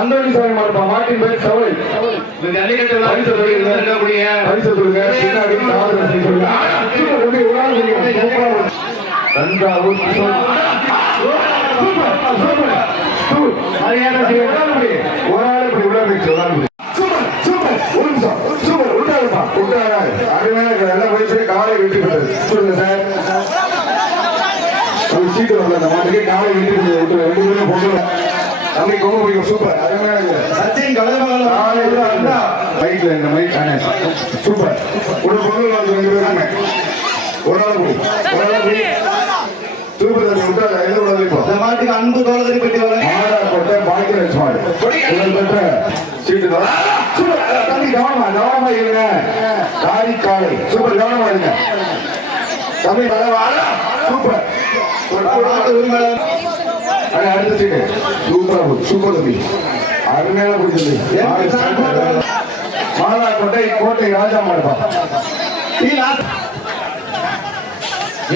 அந்தோணி சாமி மாடுப்பா. மாட்டின் பேர் சவலை. ஜல்லிக்கட்டு பரிசு சொல்லுங்க. பரிசு சொல்லுங்க. பின்னாடி காவல் ரசி சொல்லுங்க. தஞ்சாவூர் ஒரு ஆள் இப்படி உள்ள வச்சு சூப்பர் சூப்பர். ஒரு நிமிஷம் சூப்பர். விட்டாருப்பா விட்டாரா. அருமையான எல்லாம் வயசுல காலை வெட்டி போட்டது. சொல்லுங்க சார். சீட்டு வரல அந்த மாட்டுக்கு காலை வெட்டி போட்டு 2 பேரும் போட்டு தம்பி கொங்கு போய் சூப்பர். அருமையான சச்சின் கலந்தமங்கல மைக்ல இந்த மைக் சூப்பர். ஒரு பொங்கல் வந்து 2 பேருமே ஒரு ஆள் போய் சூப்பர். தம்பி விட்டாரு எல்லாம் விடாது. இப்போ இந்த மாட்டுக்கு அன்பு தோழரை பற்றி வர மாடா போட்ட பாக்கியராஜ் மாடு பெற்ற சீட்டு தான். சூப்பர். தம்பி கவனமா இருங்க. காரி காலை சூப்பர். கவனமா இருங்க தம்பி. சூப்பர். அடுத்த சீட்டு சூப்பர் சூப்பர் தம்பி. அருமையான பிடிச்சது. மாலா கோட்டை ராஜா மாடுப்பா.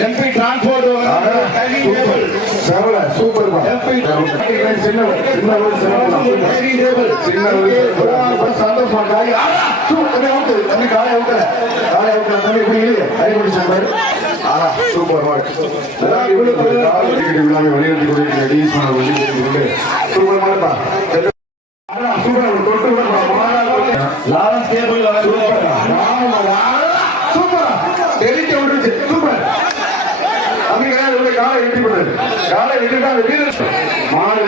MP transport super super. சந்தோஷமா காலை அவுக்கல தம்பி இப்படி இல்லையே அடிப்படி சொன்னாரு. சூப்பர் வழிநடத்தி கொண்டிருக்கிற சூப்பர் மாடுப்பா. சூப்பர் தொட்டு சூப்பர் தெரிவிக்க விட்டுருச்சு. சூப்பர் காலை வெட்டி போடுறது. காலை வெட்டிட்டா அந்த வீரர் மாடு